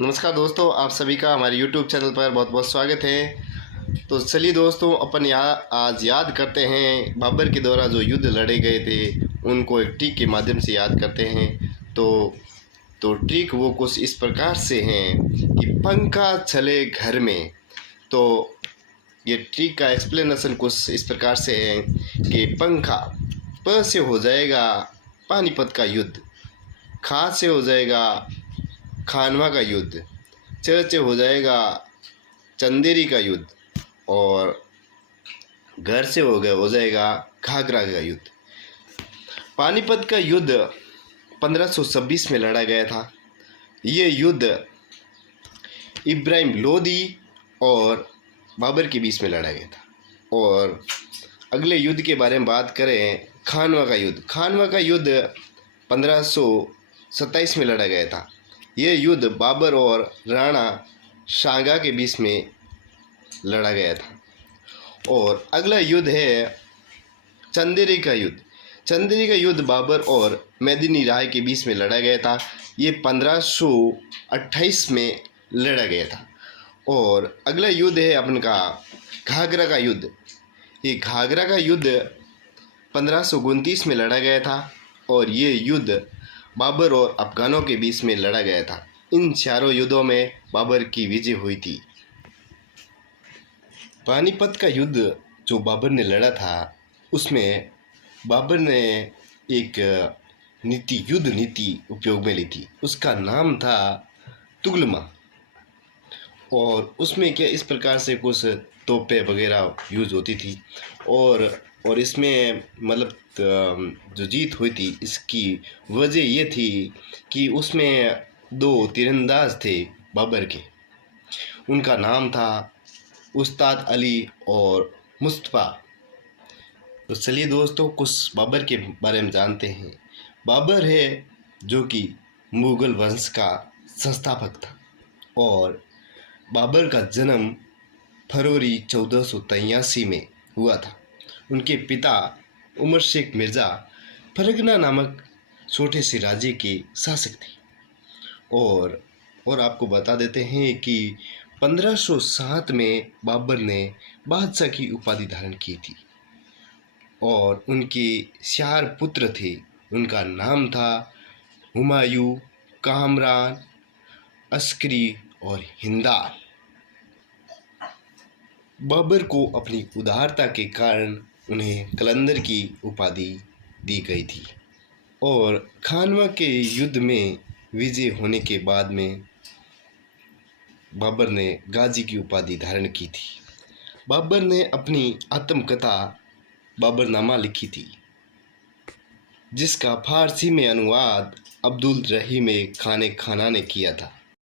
नमस्कार दोस्तों, आप सभी का हमारे YouTube चैनल पर बहुत बहुत स्वागत है। तो चलिए दोस्तों, अपन यहाँ आज याद करते हैं बाबर के द्वारा जो युद्ध लड़े गए थे, उनको एक ट्रिक के माध्यम से याद करते हैं। तो ट्रिक वो कुछ इस प्रकार से हैं कि पंखा चले घर में। तो ये ट्रिक का एक्सप्लेनेशन कुछ इस प्रकार से है कि पंखा प से हो जाएगा पानीपत का युद्ध, खा से हो जाएगा खानवा का युद्ध, च से हो जाएगा चंदेरी का युद्ध, और घर से हो जाएगा घाघरा का युद्ध। पानीपत का युद्ध 1526 में लड़ा गया था। ये युद्ध इब्राहिम लोदी और बाबर के बीच में लड़ा गया था। और अगले युद्ध के बारे में बात करें, खानवा का युद्ध। खानवा का युद्ध 1527 में लड़ा गया था। ये युद्ध बाबर और राणा सांगा के बीच में लड़ा गया था। और अगला युद्ध है चंदेरी का युद्ध। चंदेरी का युद्ध बाबर और मेदिनी राय के बीच में लड़ा गया था। ये 1528 में लड़ा गया था। और अगला युद्ध है अपन का घाघरा का युद्ध। ये घाघरा का युद्ध 1529 में लड़ा गया था। और ये युद्ध बाबर और अफगानों के बीच में लड़ा गया था। इन चारों युद्धों में बाबर की विजय हुई थी। पानीपत का युद्ध जो बाबर ने लड़ा था, उसमें बाबर ने एक युद्ध नीति उपयोग में ली थी। उसका नाम था तुगलमा। और उसमें क्या इस प्रकार से कुछ तोपें वगैरह यूज़ होती थी। और इसमें मतलब जो जीत हुई थी, इसकी वजह ये थी कि उसमें दो तीरंदाज थे बाबर के। उनका नाम था उस्ताद अली और मुस्तफ़ा। तो चलिए दोस्तों, कुछ बाबर के बारे में जानते हैं। बाबर है जो कि मुग़ल वंश का संस्थापक था। और बाबर का जन्म फरवरी 1483 में हुआ था। उनके पिता उमर शेख मिर्ज़ा फरगना नामक छोटे से राज्य के शासक थे। और आपको बता देते हैं कि 1507 में बाबर ने बादशाह की उपाधि धारण की थी। और उनके 4 पुत्र थे। उनका नाम था हुमायूं, कामरान, अस्करी और हिंदाल। बाबर को अपनी उदारता के कारण उन्हें कलंदर की उपाधि दी गई थी। और खानवा के युद्ध में विजय होने के बाद में बाबर ने गाजी की उपाधि धारण की थी। बाबर ने अपनी आत्मकथा बाबरनामा लिखी थी, जिसका फारसी में अनुवाद अब्दुल रहीम खाने खाना ने किया था।